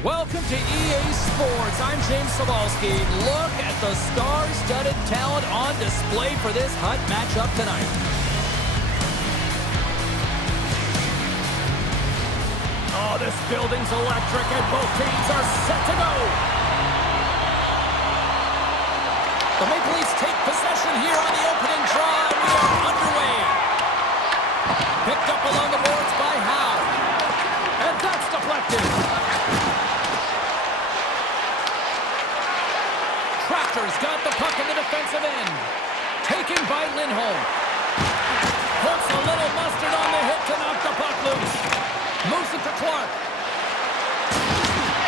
Welcome to EA Sports. I'm James Cebulski. Look at the star-studded talent on display for this hot matchup tonight. Oh, this building's electric and both teams are set to go. The Maple Leafs take possession here on the opening draw, and we are underway. Picked up along the boards by Howe. And that's deflected. Tractor's got the puck in the defensive end. Taken by Lindholm. Puts a little mustard on the hit to knock the puck loose. Moves it to Clark.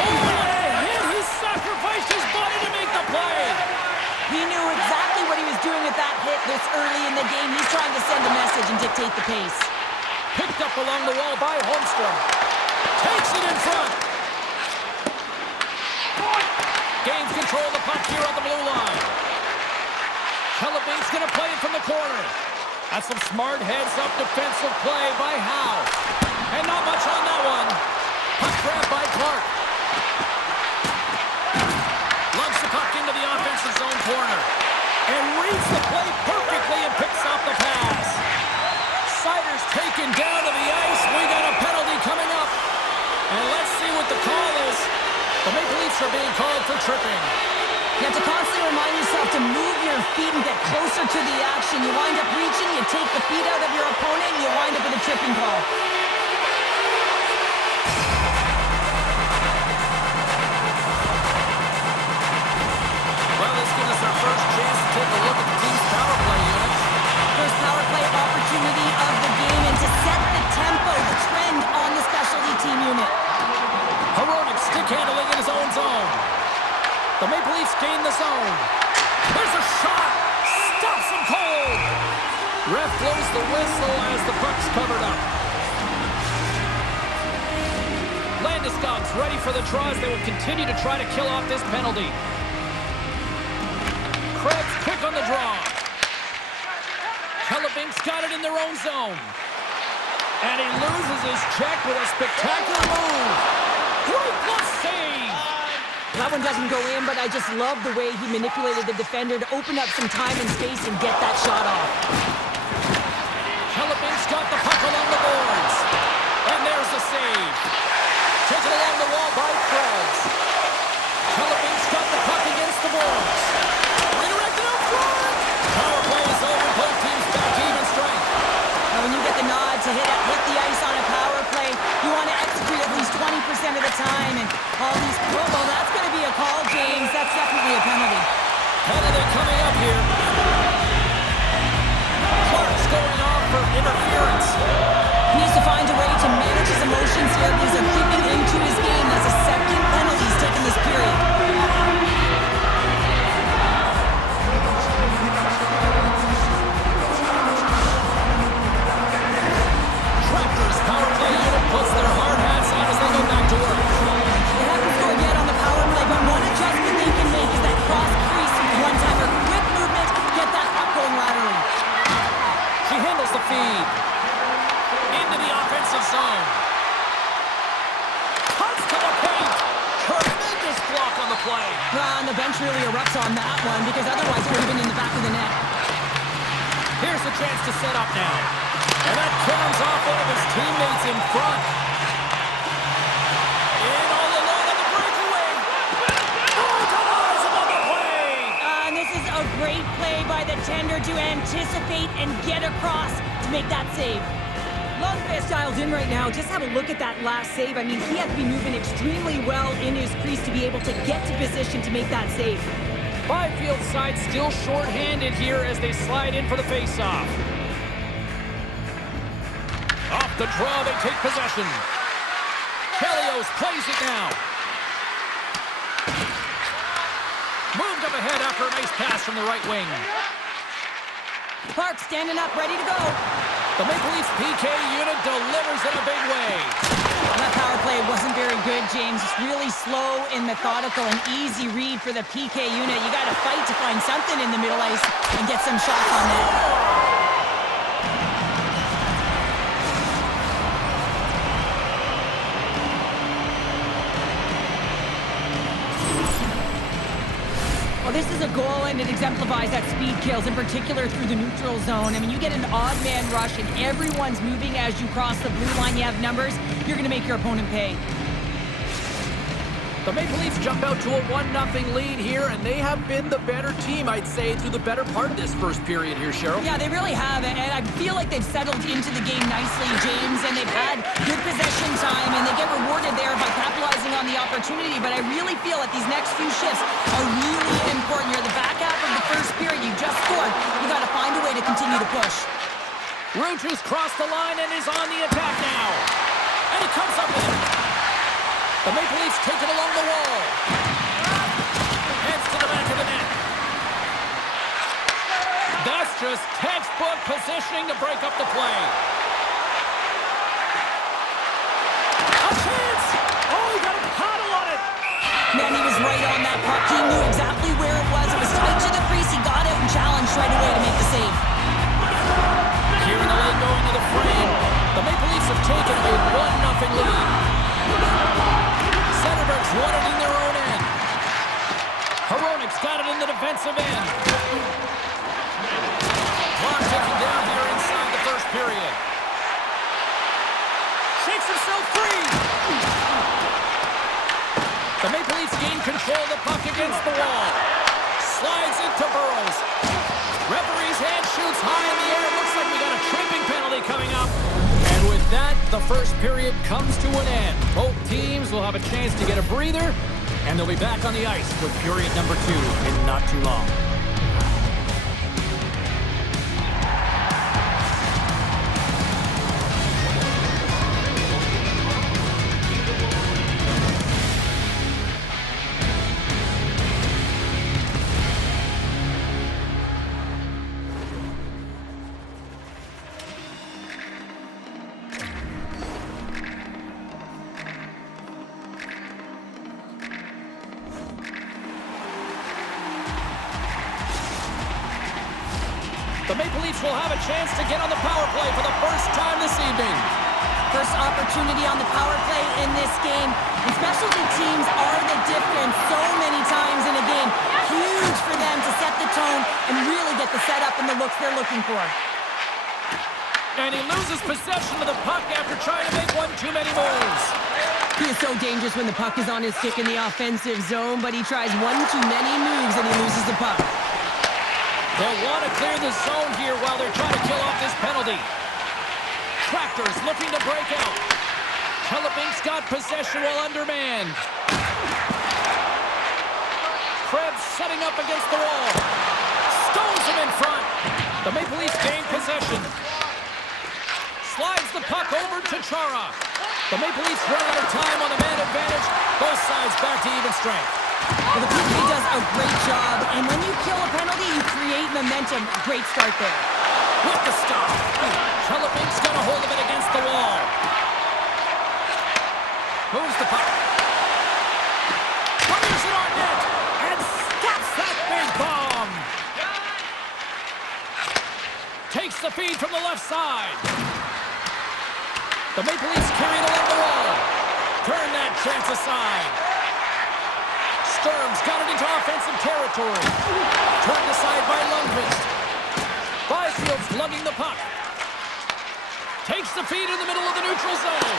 Oh, what a hit! He sacrificed his body to make the play. He knew exactly what he was doing with that hit this early in the game. He's trying to send a message and dictate the pace. Picked up along the wall by Holmstrom. Takes it in front. Gains control of the puck here on the blue line. Kellebink's going to play it from the corner. That's some smart heads-up defensive play by Howe. And not much on that one. Puck grab by Clark. Lugs the puck into the offensive zone corner. And reads the play perfectly and picks off the pass. Sider's taken down to the ice. We got a penalty coming up. And let's see what the call is. The Maple Leafs are being called for tripping. You have to constantly remind yourself to move your feet and get closer to the action. You wind up reaching, you take the feet out of your opponent, and you wind up with a tripping call. Well, this gives us our first chance to take a look at the team's power play units. First power play opportunity of the game, and to set the tempo, the trend on the specialty team unit. Heroic stick handling in his own zone. The Maple Leafs gain the zone. There's a shot. Stops him cold. Ref blows the whistle as the puck's covered up. Landeskog's ready for the draws. They will continue to try to kill off this penalty. Krebs quick on the draw. Kellebink's got it in their own zone. And he loses his check with a spectacular move. Great glove save. That one doesn't go in, but I just love the way he manipulated the defender to open up some time and space and get that shot off. Kellebink's got the puck along the boards. And there's the save. Taken along the wall by Krebs. Kellebink's got the puck against the boards. Redirected out front. Power play is over. Both teams back to even strength. Now, when you get the nod to hit the ice on a power play, you want to execute at least 20% of the time. And all these, well, that's going to be a call, James. That's definitely a penalty. Penalty coming up here. Clark's going off for interference. He needs to find a way to manage his emotions here. These are creeping into his game. That's a second penalty he's taken this period. Tractor's power play unit puts their hard hats on as they go back to work. They haven't scored yet on the power play, but one adjustment they can make is that cross crease one-timer. Quick movement, get that puck going laterally. She handles the feed. Into the offensive zone. Cuts to the paint. Tremendous block on the play. And the bench really erupts on that one because otherwise it would have been in the back of the net. Here's the chance to set up now. And that turns off one of his teammates in front. In all alone on the breakaway. Oh, denies him on the play. And this is a great play by the tender to anticipate and get across to make that save. Lundqvist dialed in right now. Just have a look at that last save. I mean, he had to be moving extremely well in his crease to be able to get to position to make that save. Byfield side still short-handed here as they slide in for the face-off. Off the draw, they take possession. Chelios plays it now. Moved up ahead after a nice pass from the right wing. Clark standing up, ready to go. The Maple Leafs PK unit delivers in a big way. That power play wasn't very good, James. It's really slow and methodical, an easy read for the PK unit. You got to fight to find something in the middle ice and get some shots on net. Well, this is a goal, and it exemplifies that speed kills, in particular through the neutral zone. I mean, you get an odd man rush, and everyone's moving as you cross the blue line. You have numbers. You're going to make your opponent pay. The Maple Leafs jump out to a 1-0 lead here, and they have been the better team, I'd say, through the better part of this first period here, Cheryl. Yeah, they really have, and I feel like they've settled into the game nicely, James, and they've had good possession time, and they get rewarded there by capitalizing on the opportunity, but I really feel that these next few shifts are really important. You're the back half of the first period. You just scored. You got to find a way to continue to push. Rogers crossed the line and is on the attack now. And he comes up with it. The Maple Leafs take it along the wall. Heads to the back of the net. That's just textbook positioning to break up the play. A chance! Oh, he got a paddle on it. Man, he was right on that puck. He knew exactly where it was. It was tight to the crease. He got out and challenged right away to make the save. Here in the lane going to the frame. The Maple Leafs have taken a 1-0 lead. Centerbergs won it in their own end. Hronik's got it in the defensive end. Clock ticking down here inside the first period. Shakes himself free. The Maple Leafs gain control of the puck against the wall. Slides into Burrows. Referee's hand shoots high in the air. Looks like we got a tripping penalty coming up. And with that, the first period comes to an end. Both teams will have a chance to get a breather, and they'll be back on the ice with period number 2 in not too long. The Maple Leafs will have a chance to get on the power play for the first time this evening. First opportunity on the power play in this game. And specialty teams are the difference so many times in a game. Huge for them to set the tone and really get the setup and the looks they're looking for. And he loses possession of the puck after trying to make one too many moves. He is so dangerous when the puck is on his stick in the offensive zone, but he tries one too many moves and he loses the puck. They'll want to clear the zone here while they're trying to kill off this penalty. Tractors looking to break out. Hellebuyck's got possession while undermanned. Krebs setting up against the wall. Stones him in front. The Maple Leafs gain possession. Slides the puck over to Chara. The Maple Leafs run out of time on the man advantage. Both sides back to even strength. Well, the PK does a great job, and when you kill a penalty, you create momentum. Great start there. With the stop. Hellebuyck's got a hold of it against the wall. Moves the puck. Fires it on net, and stops that big bomb. Takes the feed from the left side. The Maple Leafs carry it along the wall. Turn that chance aside. Sturm's got it into offensive territory. Turned aside by Lundqvist. Byfield's lugging the puck. Takes the feed in the middle of the neutral zone.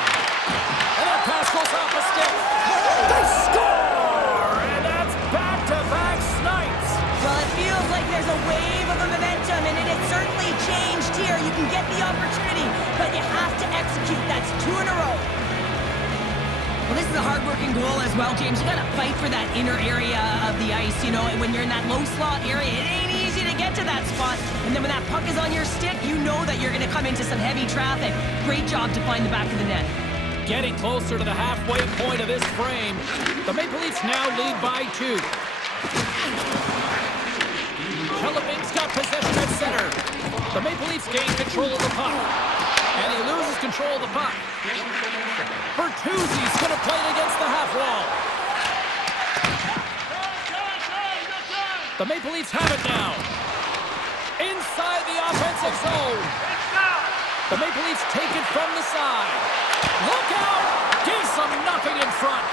And that pass goes off a stick. They score! And that's back-to-back snipes. Well, it feels like there's a wave of momentum, and it has certainly changed here. You can get the opportunity, but you have to execute. That's 2 in a row. Well, this is a hard-working goal as well, James. You got to fight for that inner area of the ice, you know, and when you're in that low slot area, it ain't easy to get to that spot. And then when that puck is on your stick, you know that you're going to come into some heavy traffic. Great job to find the back of the net. Getting closer to the halfway point of this frame. The Maple Leafs now lead by 2. Hellebuyck's got possession at center. The Maple Leafs gain control of the puck. And he loses control of the puck. Bertuzzi's going to play it against the half wall. The Maple Leafs have it now. Inside the offensive zone. The Maple Leafs take it from the side. Look out! Gives them nothing in front.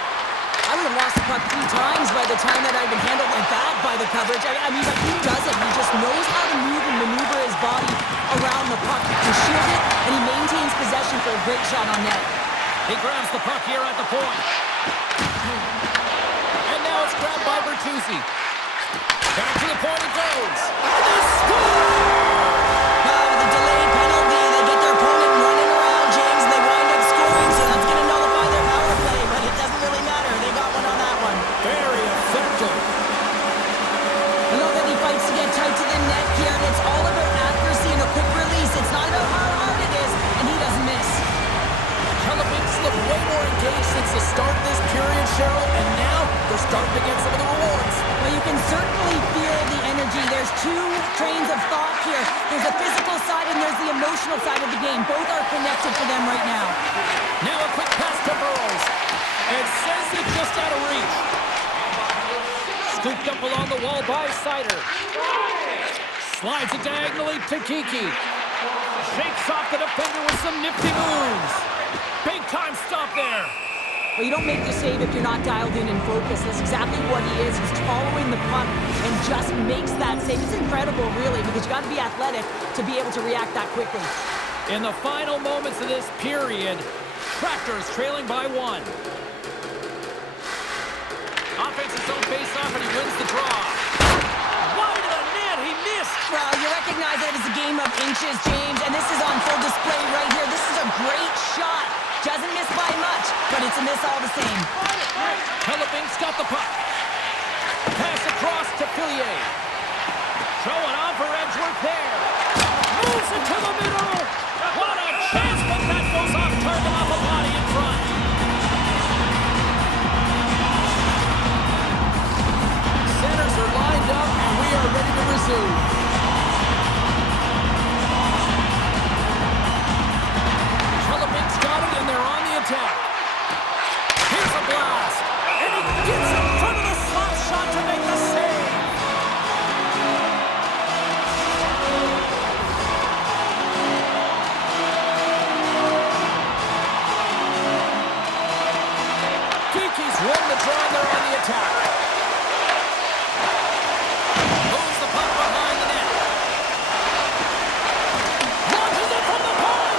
I would have lost the puck 3 times by the time that I've been handled like that by the coverage. I mean, but he doesn't. He just knows how to move and maneuver his body around the puck to shield it, and he maintains possession for a great shot on net. He grabs the puck here at the point. And now it's grabbed by Bertuzzi. Back to the point it goes. And they score! With a delayed penalty, they get their opponent running around, James, and they wind up scoring, so that's going to nullify their power play, but it doesn't really matter. They got one on that one. Very effective. I know that he fights to get tight to the net here, and it's all about accuracy and a quick release. It's not about how hard it is, and he doesn't miss. Kellerman's looked way more engaged since the start of this period, Cheryl, and now they're starting to get some of the rewards. Well, you can certainly feel the energy. There's 2 trains of thought here. There's a physical side and there's the emotional side of the game. Both are connected for them right now. Now a quick pass to Burrows. And sends it just out of reach. Scooped up along the wall by Sider. Slides it diagonally to Kiki. Shakes off the defender with some nifty moves. Big time stop there. Well, you don't make the save if you're not dialed in and focused. That's exactly what he is. He's following the puck and just makes that save. It's incredible, really, because you got to be athletic to be able to react that quickly. In the final moments of this period, Tractor is trailing by 1. Offense's own face-off, and he wins the draw. Wide of the net, he missed. Well, you recognize that it's a game of inches, James, and this is on full display right here. This is a great shot. Doesn't miss by much, but it's a miss all the same. Kellerman's got the puck. Pass across to Fillier. Showing off for Edgeworth there. Moves it to the middle. What a chance, but that goes off target off a body in front. Centers are lined up, and we are ready to resume. Kellerman's got it, and they're on the attack. Here's a blast. And he gets in front of the slot shot to make the save. Kiki's won the draw, and they're on the attack. Moves the puck behind the net. Launches it from the point.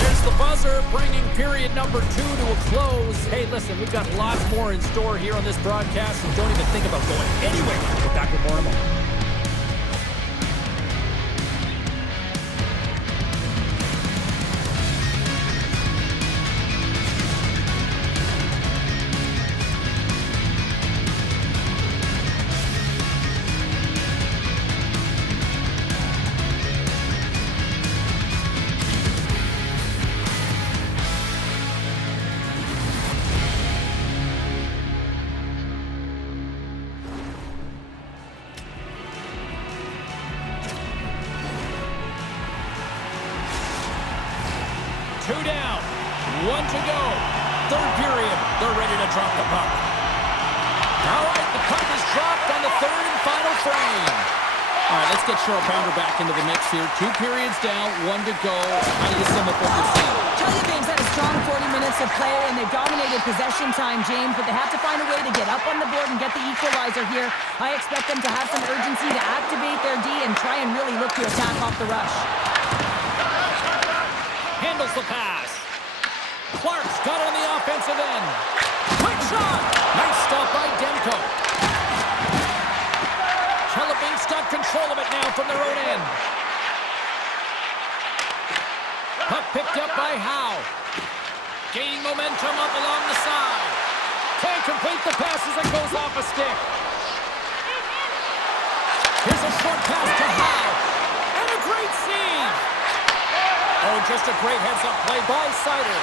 There's the buzzer, bringing period number 2 to a close. Hey, listen, we've got lots more in store here on this broadcast, and don't even think about going anywhere. We're back with more in a moment. Two down, 1 to go. Third period, they're ready to drop the puck. All right, the puck is dropped on the third and final frame. All right, let's get Cheryl Pounder back into the mix here. 2 periods down, 1 to go. How do you sum up what you've seen? Chelsea Bames had a strong 40 minutes of play, and they dominated possession time, James, but they have to find a way to get up on the board and get the equalizer here. I expect them to have some urgency to activate their D and try and really look to attack off the rush. Handles the pass. Clark's got it on the offensive end. Quick shot. Nice stop by Demko. Kellerman's got control of it now from their own end. Puck picked up by Howe. Gaining momentum up along the side. Can't complete the pass as it goes off a stick. Here's a short pass to Howe. And a great save. Oh, just a great heads-up play by Sider.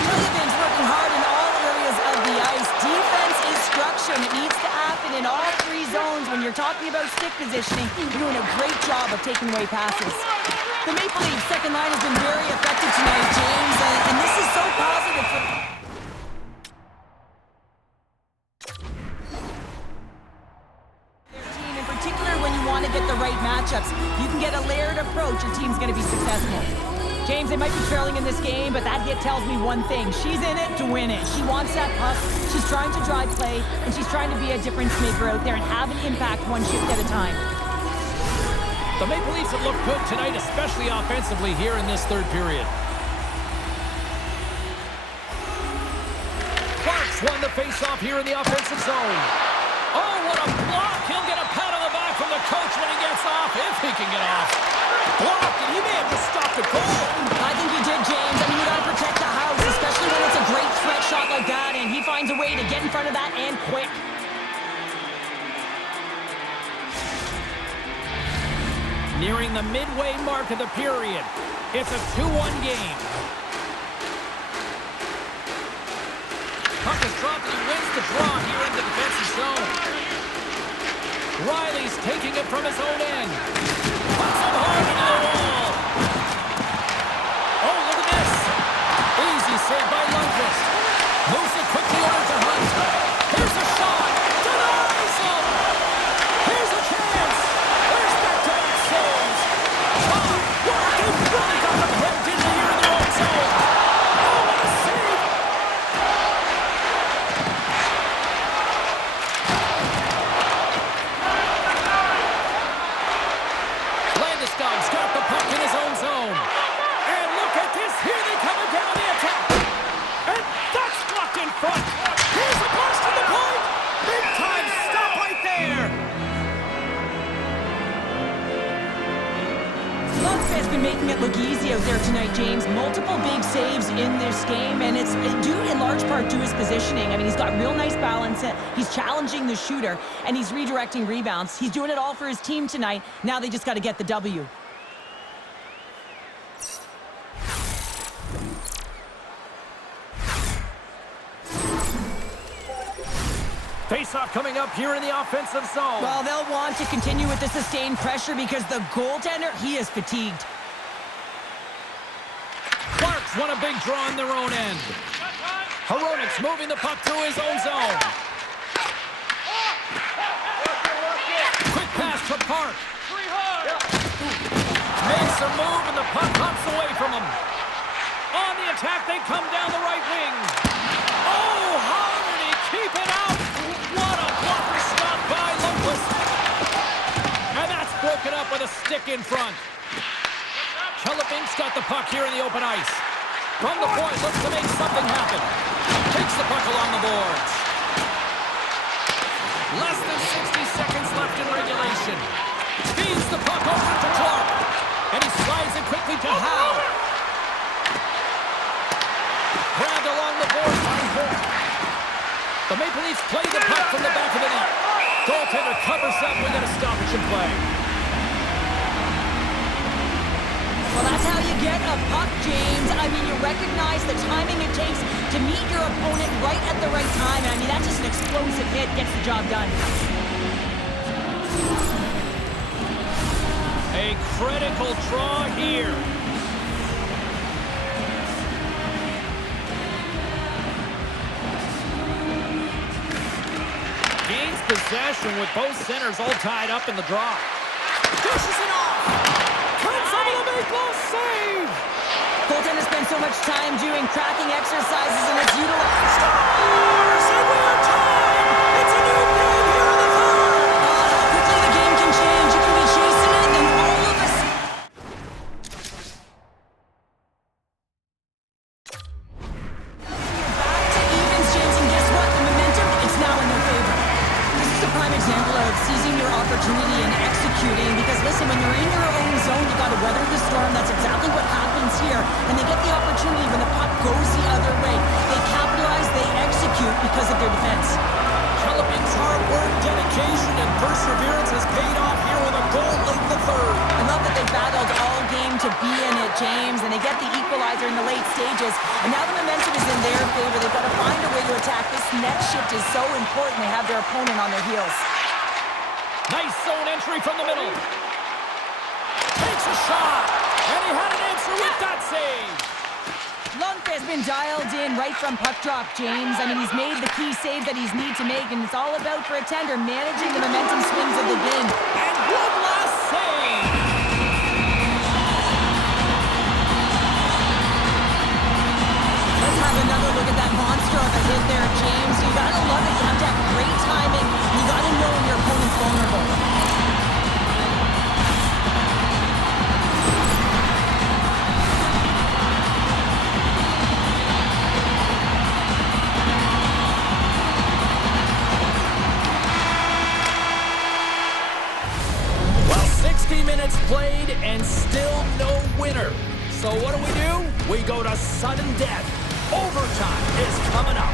Williams working hard in all areas of the ice. Defense is structure, and it needs to happen in all 3 zones. When you're talking about stick positioning, you're doing a great job of taking away passes. The Maple Leafs second line has been very effective tonight, James, and this is so positive for their team, in particular when you want to get the right matchups, you can get a layered approach, your team's going to be successful. James, they might be trailing in this game, but that hit tells me one thing. She's in it to win it. She wants that puck, she's trying to drive play, and she's trying to be a difference maker out there and have an impact one shift at a time. The Maple Leafs have looked good tonight, especially offensively here in this third period. Clark's won the face-off here in the offensive zone. Oh, what a block! He'll get a pat on the back from the coach when he gets off, if he can get off. Blocked, and he may have just stopped the goal. I think he did, James. I mean, you got to protect the house, especially when it's a great threat shot like that, and he finds a way to get in front of that and quick. Nearing the midway mark of the period. It's a 2-1 game. Puck is dropped and he wins the draw here in the defensive zone. Riley's taking it from his own end. Puts it hard into the wall. Oh, look at this. Easy save by Lundqvist. Moves it quickly over to Hunt. Here's a shot. Denies him. Here's a chance. There's back-to-back saves. Wow, he really got them hemmed in here in their own zone. Oh, what a save. Landeskog's got the puck in his own zone. And look at this. Here they come again on the attack. And that's blocked in front. Here's a burst to the point. Big time stop right there. Lundqvist's been making it look easy out there tonight, James. Multiple big saves in this game, and it's due in large part to his positioning. I mean, he's got real nice balance. He's challenging the shooter, and he's redirecting rebounds. He's doing it all for his team tonight. Now they just got to get the W. Face-off coming up here in the offensive zone. Well, they'll want to continue with the sustained pressure because the goaltender, he is fatigued. Clark's won a big draw on their own end. Hronik's moving the puck through his own zone. Quick pass to Park. Makes a move and the puck hops away from him. On the attack, they come down the right wing. Oh, how did he keep it out? What a blocker stop by Lundqvist. And that's broken up with a stick in front. Kellebink's got the puck here in the open ice. From the point, looks to make something happen. Takes the puck along the boards. Less than 60 seconds left in regulation. Feeds the puck over to Clark. And he slides it quickly to Howe. Grabbed along the boards by Hook. The Maple Leafs play the puck from the back of the net. Goaltender covers up. We got a stoppage in play. Well, that's how you get a puck, James. I mean, you recognize the timing it takes to meet your opponent right at the right time. I mean, that's just an explosive hit, gets the job done. A critical draw here. Gains possession with both centers all tied up in the draw. Dishes it off. Cuts over the make-ball save. Goaltender spends so much time doing cracking exercises, and it's utilized. Scores! And we are tied! It's a new game here in the third! How quickly the game can change. You can be chasing it, and all of a sudden... Back to evens, James, and guess what? The momentum, it's now in their favor. This is a prime example of seizing your opportunity and executing, because listen, when you're in your own zone, you got to weather the storm. That's exactly what happens here, and they get the opportunity when the puck goes the other way. They capitalize, they execute because of their defense. Kellebink's hard work, dedication, and perseverance has paid off here with a goal late in the third. I love that they battled all game to be in it, James, and they get the equalizer in the late stages, and now the momentum is in their favor. They've got to find a way to attack. This net shift is so important. They have their opponent on their heels. Nice zone entry from the middle. Takes a shot, and he had an answer with that save. Lundqvist been dialed in right from puck drop, James. I mean, he's made the key saves that he's need to make, and it's all about for a tender managing the momentum swings of the game. And one last save! Let's have another look at that monster of a hit there, James. You gotta love it. You have to have great timing. You gotta know when your opponent's vulnerable. Well, 60 minutes played and still no winner. So what do? We go to sudden death. Overtime is coming up.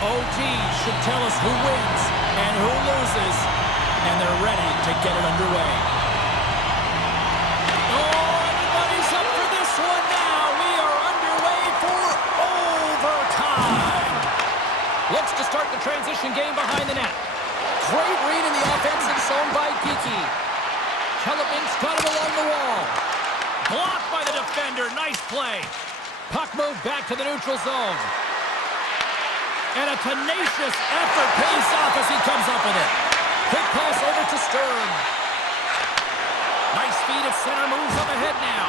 OT should tell us who wins and who loses, and they're ready to get it underway. Oh, everybody's up for this one now. We are underway for overtime. Looks to start the transition game behind the net. Great read in the offensive zone by Geeky. Kellebink's got it along the wall. Blocked by the defender. Nice play. Puck moved back to the neutral zone. And a tenacious effort pays off as he comes up with it. Quick pass over to Stern. Nice feed at center, moves up ahead now.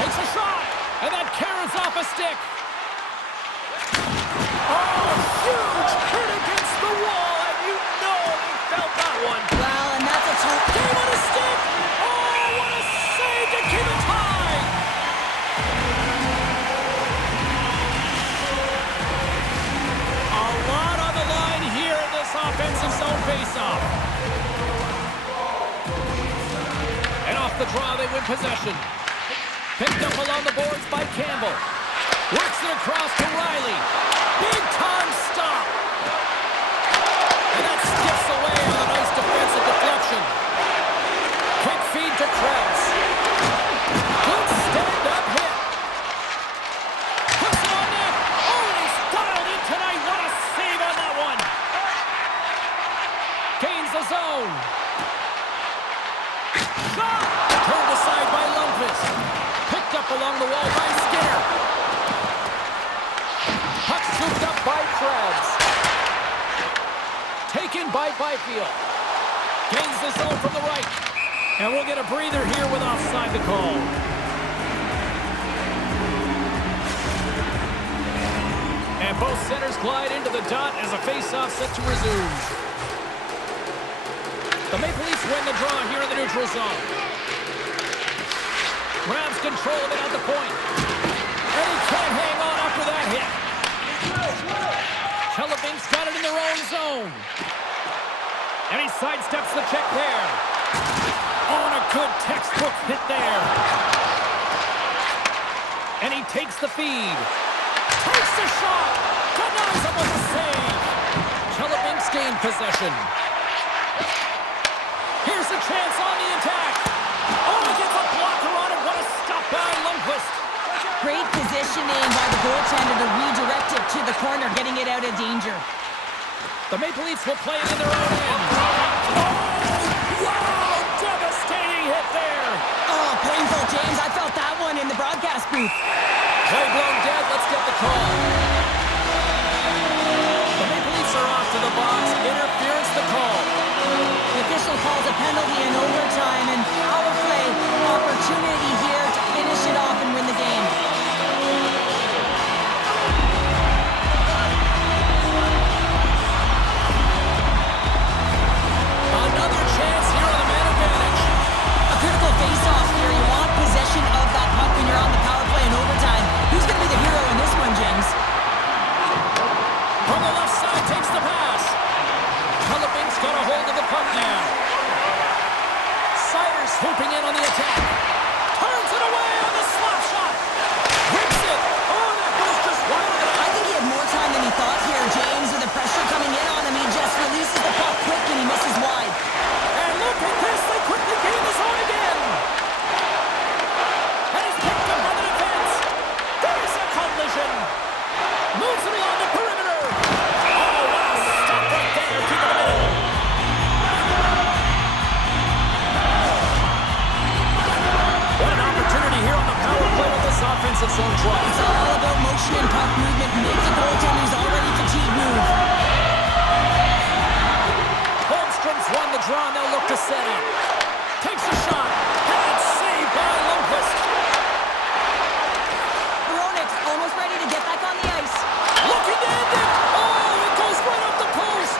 Takes a shot, and that carries off a stick. Oh, huge hit against the wall, and you know he felt that one. Well, and that's a tough game on a stick. Oh, what a save to keep it tied. Offensive zone face-off. And off the draw, they win possession. Picked up along the boards by Campbell. Works it across to Riley. Big-time stop. And that skips away on a nice defensive deflection. Quick feed to Krebs. Good stand-up hit. Puts it on net. Oh, and he's dialed in tonight. What a save on that one. Gains the zone. Shot! Turned aside by Lundqvist. Picked up along the wall by Skinner. Puck scooped up by Krebs. Taken by Byfield. Gains the zone from the right. And we'll get a breather here with offside the call. And both centers glide into the dot as a face-off set to resume. The Maple Leafs win the draw here in the neutral zone. Grabs control of it at the point. And he can't hang on after that hit. Kellebink's got it in their own zone. And he sidesteps the check there. Oh, and a good textbook hit there. And he takes the feed. Takes the shot. Denies him with a save. Kellebink's gained possession. Here's a chance on the attack. Oh, he gets a blocker on it. What a stop by Lundqvist. great positioning by the goaltender to redirect it to the corner, getting it out of danger. The Maple Leafs will play it in their own end. Oh, wow! Devastating hit there. Oh, painful, James. I felt that one in the broadcast booth. Play blown dead. Let's get the call. The Maple Leafs are off to the box. Interference the call. The official calls a penalty in overtime, and power play opportunity here to finish it off and win the game. offensive zone draw. It's all about motion and puck movement. Make the goaltender's already fatigued move. Holmstrom's won the draw, and they'll look to set up. Takes a shot. And saved by Lundqvist. Veronic's almost ready to get back on the ice. Looking to end it. Oh, it goes right up the post.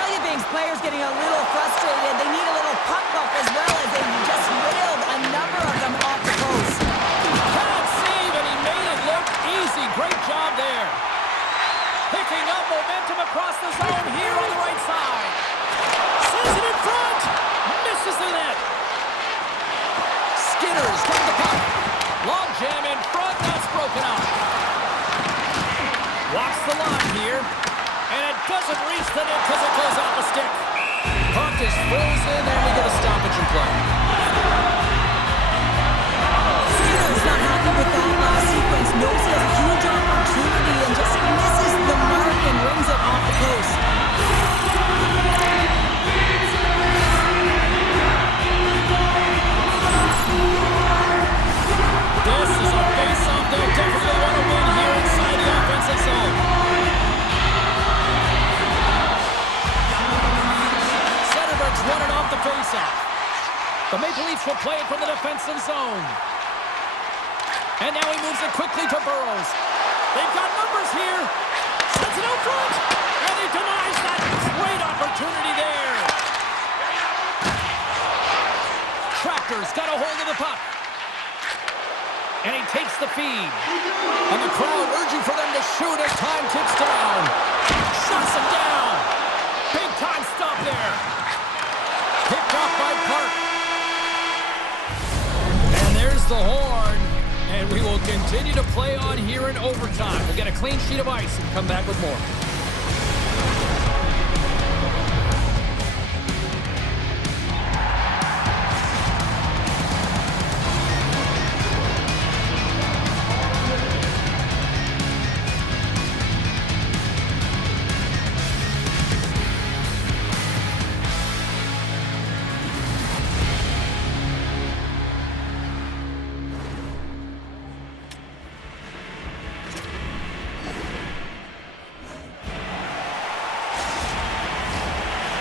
Chelyabinsk's players getting a little frustrated. They need a little puck luck as well as they just railed a number of them off the post. Can't save, and he made it look easy. Great job there. Picking up momentum across the zone here on the right side. Sends it in front. Misses the net. Skinner's got the puck. Long jam in front. That's broken up. Walks the line here. And it doesn't reach the net because it goes off the stick. Puck is frozen, and we get a stoppage in play. Skinner's not happy with that last sequence. Knows he has a huge opportunity and just misses the mark and rings it off the post. This is a face-off they'll definitely want to win here inside the offensive zone. Centerberg's won it off the face-off. The Maple Leafs will play it from the defensive zone. And now he moves it quickly to Burrows. They've got numbers here. Sends it out front. And he denies that great opportunity there. Tractor's got a hold of the puck. And he takes the feed. And the crowd urging for them to shoot as time ticks down. Shuts him down. Big time stop there. Picked off by Park. And there's the horn. And we will continue to play on here in overtime. We'll get a clean sheet of ice and come back with more.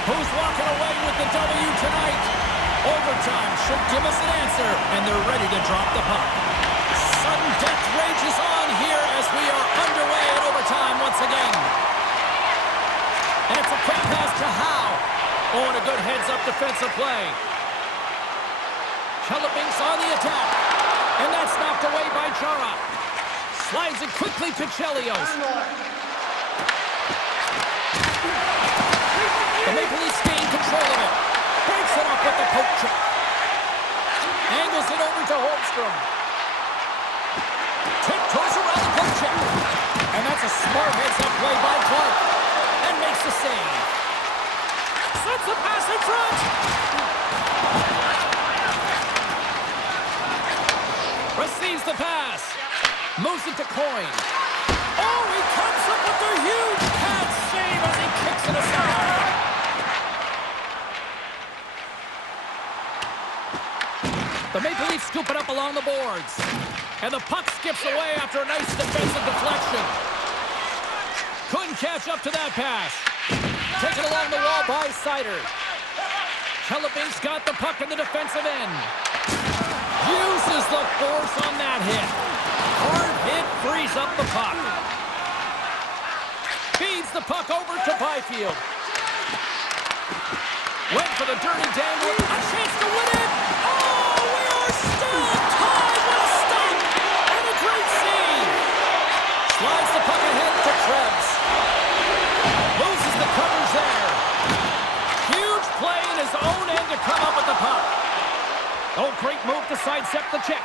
Who's walking away with the W tonight? Overtime should give us an answer, and they're ready to drop the puck. Sudden death rages on here as we are underway in overtime once again. And it's a quick pass to Howe. Oh, and a good heads-up defensive play. Chelyabinsk on the attack. And that's knocked away by Chara. Slides it quickly to Chelios. The Maple Leafs gain control of it. Breaks it up with the poke check. Angles it over to Holmstrom. Tiptoes around the poke check. And that's a smart heads-up play by Clark. And makes the save. Sets the pass in front. Receives the pass. Moves it to Coyne. Oh, he comes up with a huge pad save as he kicks it aside. The Maple Leafs scoop it up along the boards. And the puck skips away after a nice defensive deflection. Couldn't catch up to that pass. Taken along the wall by Seider. Chelyabinsk got the puck in the defensive end. Uses the force on that hit. Hard hit frees up the puck. Feeds the puck over to Byfield. Went for the dirty dangle. A chance to win it. Oh, we are still tied. What a stop. And a great save. Slides the puck ahead to Krebs. Loses the covers there. Huge play in his own end to come up with the puck. Oh, great move to sidestep the check.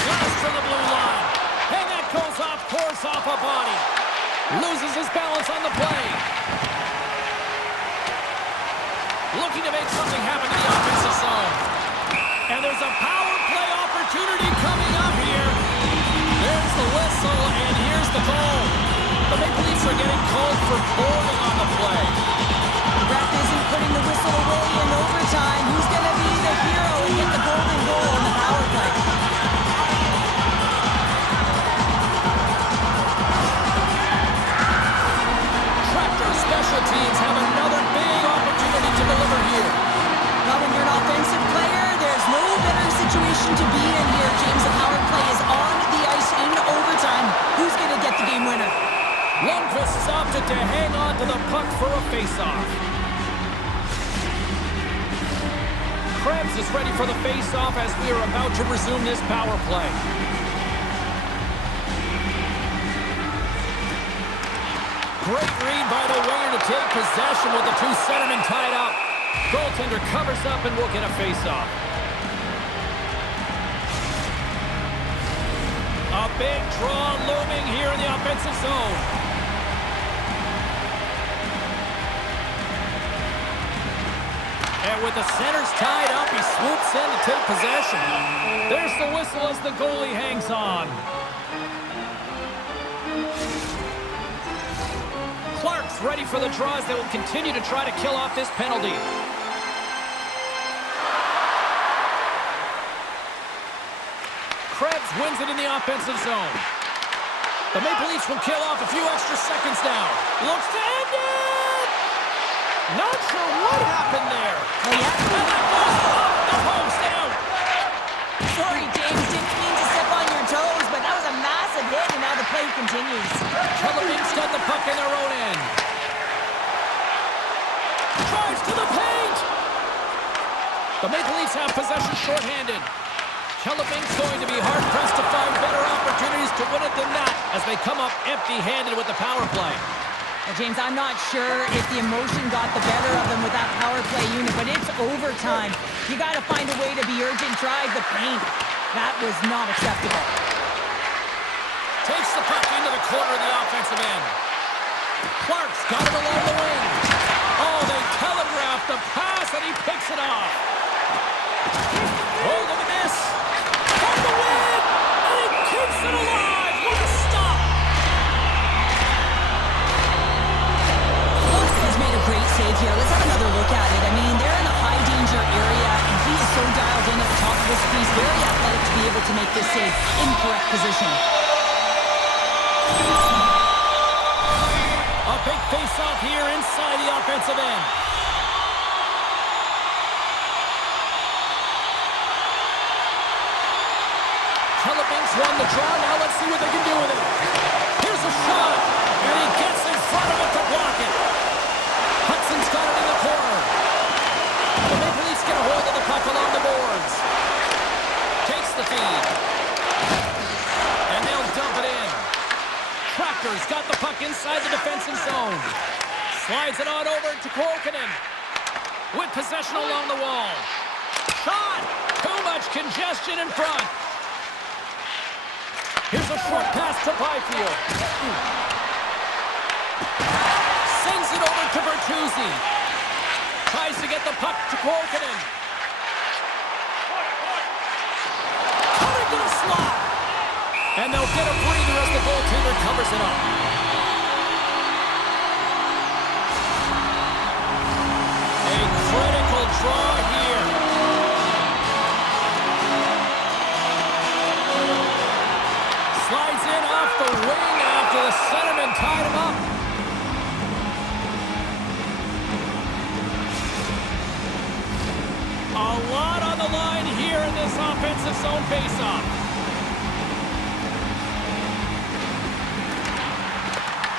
Blast from the blue line. And that goes off course off a body. Loses his balance on the play. Looking to make something happen in the offensive zone. And there's a power play opportunity coming up here. There's the whistle, and here's the call. The Maple Leafs are getting called for boarding on the play. The ref isn't putting the whistle away in overtime. Who's going to be the hero and get the golden goal on the power play? attempted to hang on to the puck for a face-off. Krebs is ready for the face-off as we are about to resume this power play. Great read by the winger to take possession with the two centermen tied up. Goaltender covers up and will get a face-off. A big draw looming here in the offensive zone. And with the centers tied up, he swoops in to take possession. There's the whistle as the goalie hangs on. Clark's ready for the draws that will continue to try to kill off this penalty. Krebs wins it in the offensive zone. The Maple Leafs will kill off a few extra seconds now. Looks to end it! Not sure what happened there. Oh, yeah. And that goes off the post out. Sorry, James. Didn't mean to step on your toes, but that was a massive hit, and now the play continues. Kellerman's got the puck in their own end. Drives to the paint. The Maple Leafs have possession shorthanded. Kellerman's going to be hard-pressed to find better opportunities to win it than that as they come up empty-handed with the power play. Well, James, I'm not sure if the emotion got the better of them with that power play unit, but it's overtime. You got to find a way to be urgent, drive the paint. That was not acceptable. Takes the puck into the corner of the offensive end. Clark's got it along the wing. Oh, they telegraphed the pass, and he picks it off. Oh, look at this. For the win, and he keeps it alive. What a stop. He's made a great save here. Let's have another look at it. I mean, they're in a high-danger area, and he is so dialed in at the top of his piece. Very athletic to be able to make this save in correct position. A big face-off here inside the offensive end. Kellerman's won the draw. Now let's see what they can do with it. Here's a shot, and he gets in front of it to block it. Hudson's got it in the corner. The Maple Leafs get a hold of the puck along the boards. Takes the feed. And they'll dump it in. Tractor's got the puck inside the defensive zone. Slides it on over to Kuokkanen. With possession along the wall. Shot! Too much congestion in front. Here's a short pass to Byfield. Sends it over to Bertuzzi. Tries to get the puck to Kuokkanen. Coming to the slot. And they'll get a breather as the goaltender covers it up. A critical draw here. Slides in off the wing after the centerman tied him up. A lot on the line here in this offensive zone faceoff.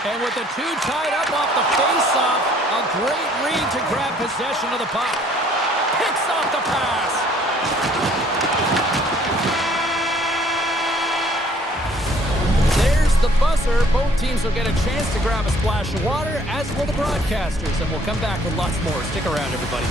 And with the two tied up off the faceoff, a great read to grab possession of the puck. Picks off the pass. There's the buzzer. Both teams will get a chance to grab a splash of water, as will the broadcasters. And we'll come back with lots more. Stick around, everybody.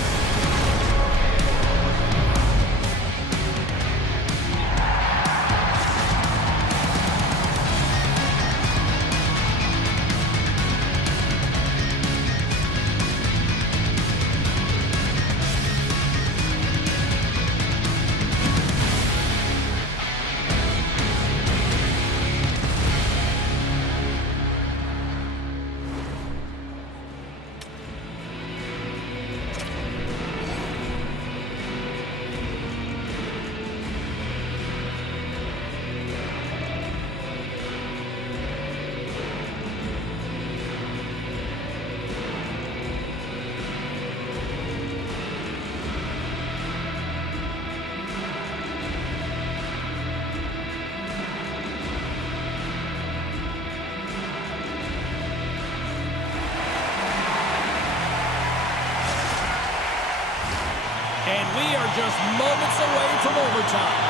We are just moments away from overtime.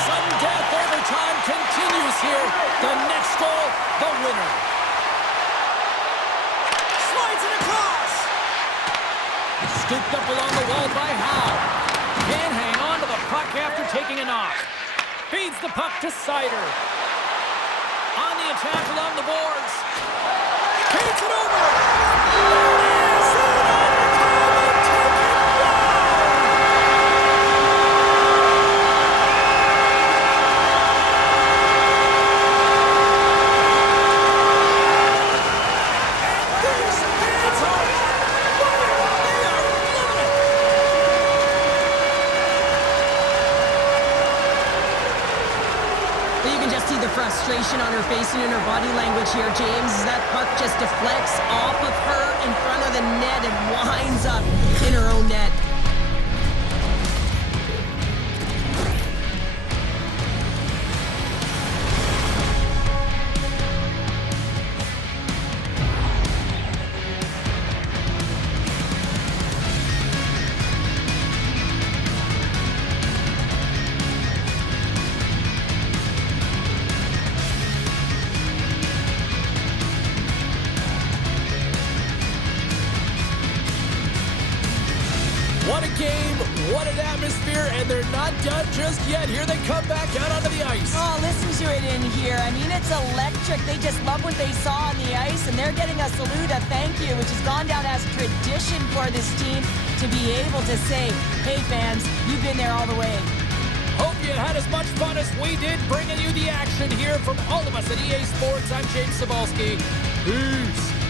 Sudden death overtime continues here. The next goal, the winner. Slides it across. Scooped up along the wall by Howe. Can't hang on to the puck after taking a knock. Feeds the puck to Sider. On the attack along the boards. Feeds it over. Frustration on her face and in her body language here, James, as that puck just deflects off of her in front of the net and winds up in her own net. What a game, what an atmosphere, and they're not done just yet. Here they come back out onto the ice. Oh, listen to it in here. I mean, it's electric. They just love what they saw on the ice, and they're getting a salute, a thank you, which has gone down as tradition for this team to be able to say, hey, fans, you've been there all the way. Hope you had as much fun as we did bringing you the action here from all of us at EA Sports. I'm James Cebulski. Peace.